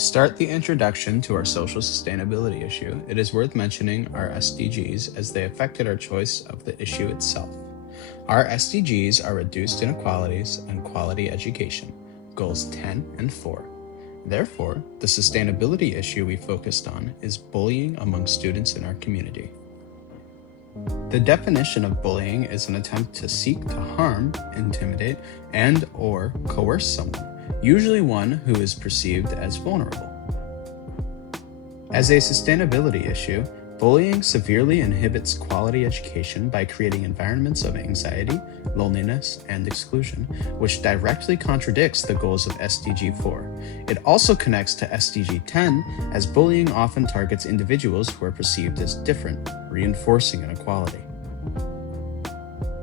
start the introduction to our social sustainability issue, it is worth mentioning our SDGs as they affected our choice of the issue itself. Our SDGs are reduced inequalities and quality education, goals 10 and 4. Therefore, the sustainability issue we focused on is bullying among students in our community. The definition of bullying is an attempt to seek to harm, intimidate, and/or coerce someone, usually one who is perceived as vulnerable. As a sustainability issue, bullying severely inhibits quality education by creating environments of anxiety, loneliness, and exclusion, which directly contradicts the goals of SDG 4. It also connects to SDG 10, as bullying often targets individuals who are perceived as different, reinforcing inequality.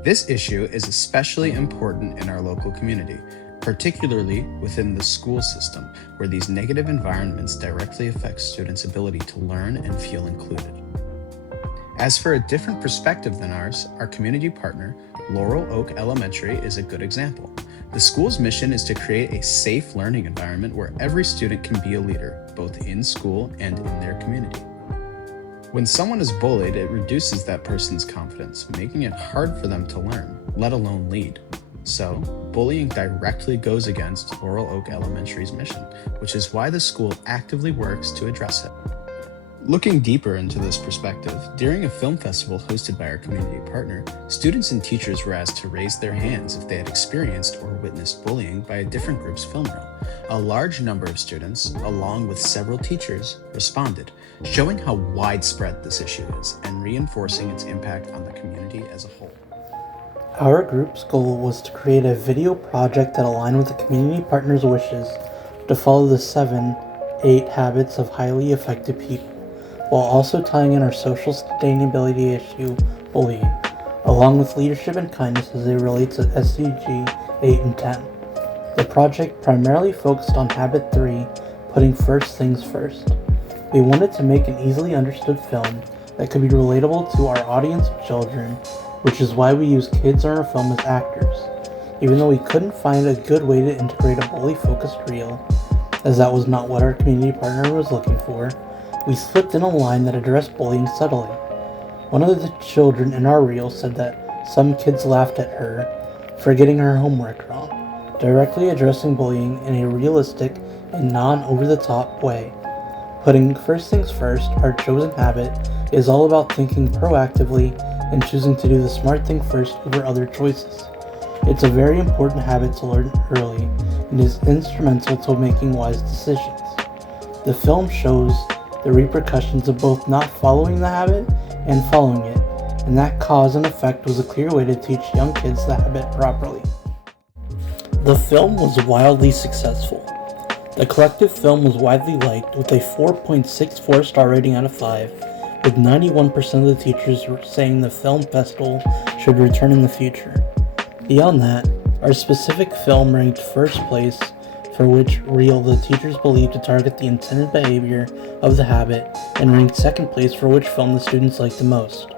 This issue is especially important in our local community, particularly within the school system, where these negative environments directly affect students' ability to learn and feel included. As for a different perspective than ours, our community partner, Laurel Oak Elementary, is a good example. The school's mission is to create a safe learning environment where every student can be a leader, both in school and in their community. When someone is bullied, it reduces that person's confidence, making it hard for them to learn, let alone lead. So, bullying directly goes against Laurel Oak Elementary's mission, which is why the school actively works to address it. Looking deeper into this perspective, during a film festival hosted by our community partner, students and teachers were asked to raise their hands if they had experienced or witnessed bullying by a different group's film reel. A large number of students, along with several teachers, responded, showing how widespread this issue is and reinforcing its impact on the community as a whole. Our group's goal was to create a video project that aligned with the community partners' wishes to follow the 7-8 habits of highly effective people, while also tying in our social sustainability issue, bullying, along with leadership and kindness as they relate to SDG 8 and 10. The project primarily focused on Habit 3, putting first things first. We wanted to make an easily understood film that could be relatable to our audience of children, which is why we use kids in our film as actors, even though we couldn't find a good way to integrate a bully-focused reel, as that was not what our community partner was looking for. We slipped in a line that addressed bullying subtly. One of the children in our reel said that some kids laughed at her for getting her homework wrong, directly addressing bullying in a realistic and non-over-the-top way. Putting first things first, our chosen habit, is all about thinking proactively and choosing to do the smart thing first over other choices. It's a very important habit to learn early and is instrumental to making wise decisions. The film shows the repercussions of both not following the habit and following it, and that cause and effect was a clear way to teach young kids the habit properly. The film was wildly successful. The collective film was widely liked with a 4.64 star rating out of 5, with 91% of the teachers saying the film festival should return in the future. Beyond that, our specific film ranked first place for which reel the teachers believed to target the intended behavior of the habit, and ranked second place for which film the students liked the most.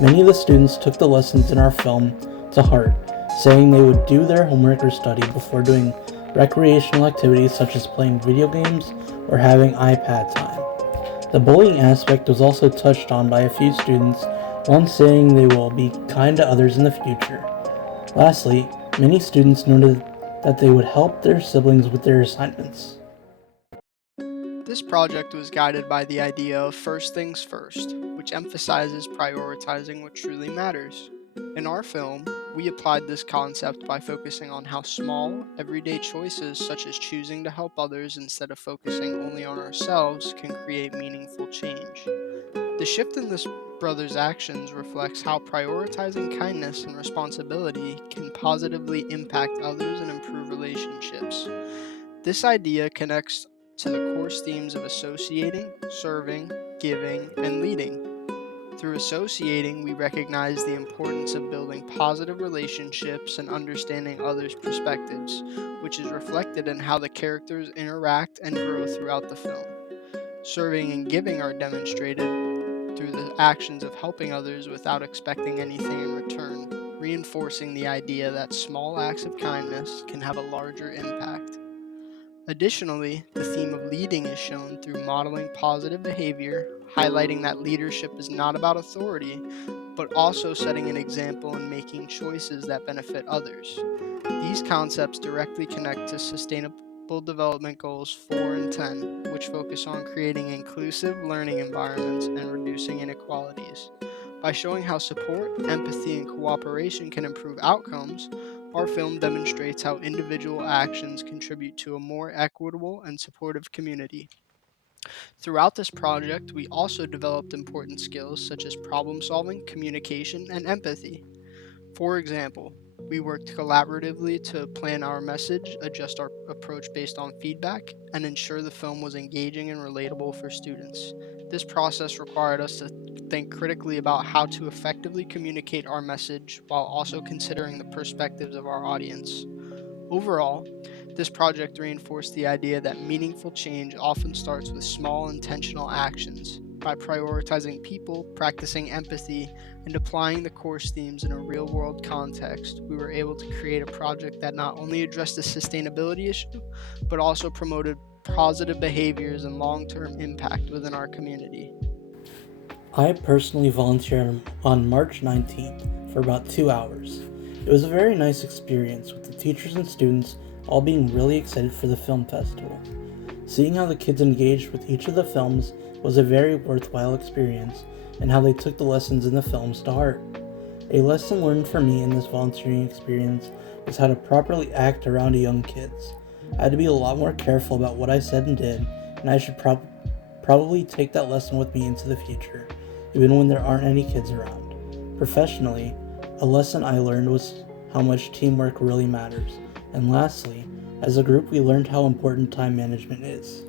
Many of the students took the lessons in our film to heart, saying they would do their homework or study before doing recreational activities such as playing video games or having iPad time. The bullying aspect was also touched on by a few students, one saying they will be kind to others in the future. Lastly, many students noted that they would help their siblings with their assignments. This project was guided by the idea of first things first, which emphasizes prioritizing what truly matters. In our film, we applied this concept by focusing on how small, everyday choices such as choosing to help others instead of focusing only on ourselves can create meaningful change. The shift in this brother's actions reflects how prioritizing kindness and responsibility can positively impact others and improve relationships. This idea connects to the course themes of associating, serving, giving, and leading. Through associating, we recognize the importance of building positive relationships and understanding others' perspectives, which is reflected in how the characters interact and grow throughout the film. Serving and giving are demonstrated through the actions of helping others without expecting anything in return, reinforcing the idea that small acts of kindness can have a larger impact. Additionally, the theme of leading is shown through modeling positive behavior, highlighting that leadership is not about authority, but also setting an example and making choices that benefit others. These concepts directly connect to Sustainable Development Goals 4 and 10, which focus on creating inclusive learning environments and reducing inequalities. By showing how support, empathy, and cooperation can improve outcomes, our film demonstrates how individual actions contribute to a more equitable and supportive community. Throughout this project, we also developed important skills such as problem solving, communication, and empathy. For example, we worked collaboratively to plan our message, adjust our approach based on feedback, and ensure the film was engaging and relatable for students. This process required us to think critically about how to effectively communicate our message while also considering the perspectives of our audience. Overall, this project reinforced the idea that meaningful change often starts with small intentional actions. By prioritizing people, practicing empathy, and applying the course themes in a real world context, we were able to create a project that not only addressed the sustainability issue, but also promoted positive behaviors and long term impact within our community. I personally volunteered on March 19th for about 2 hours. It was a very nice experience with the teachers and students all being really excited for the film festival. Seeing how the kids engaged with each of the films was a very worthwhile experience, and how they took the lessons in the films to heart. A lesson learned for me in this volunteering experience is how to properly act around young kids. I had to be a lot more careful about what I said and did, and I should probably take that lesson with me into the future, even when there aren't any kids around. Professionally, a lesson I learned was how much teamwork really matters. And lastly, as a group, we learned how important time management is.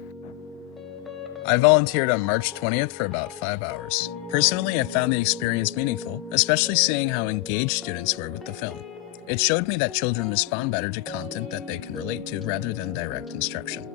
I volunteered on March 20th for about 5 hours. Personally, I found the experience meaningful, especially seeing how engaged students were with the film. It showed me that children respond better to content that they can relate to rather than direct instruction.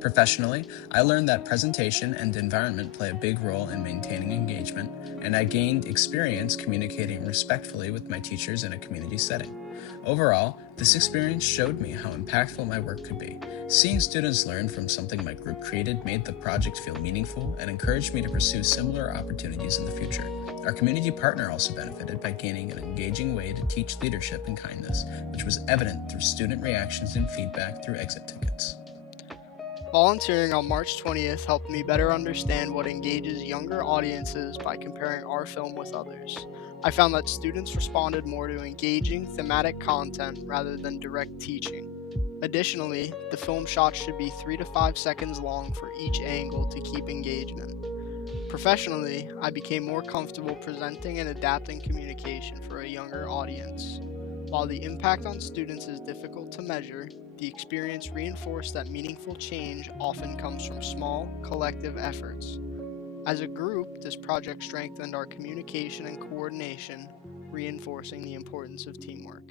Professionally, I learned that presentation and environment play a big role in maintaining engagement, and I gained experience communicating respectfully with my teachers in a community setting. Overall, this experience showed me how impactful my work could be. Seeing students learn from something my group created made the project feel meaningful and encouraged me to pursue similar opportunities in the future. Our community partner also benefited by gaining an engaging way to teach leadership and kindness, which was evident through student reactions and feedback through exit tickets. Volunteering on March 20th helped me better understand what engages younger audiences by comparing our film with others. I found that students responded more to engaging, thematic content rather than direct teaching. Additionally, the film shots should be 3 to 5 seconds long for each angle to keep engagement. Professionally, I became more comfortable presenting and adapting communication for a younger audience. While the impact on students is difficult to measure, the experience reinforced that meaningful change often comes from small, collective efforts. As a group, this project strengthened our communication and coordination, reinforcing the importance of teamwork.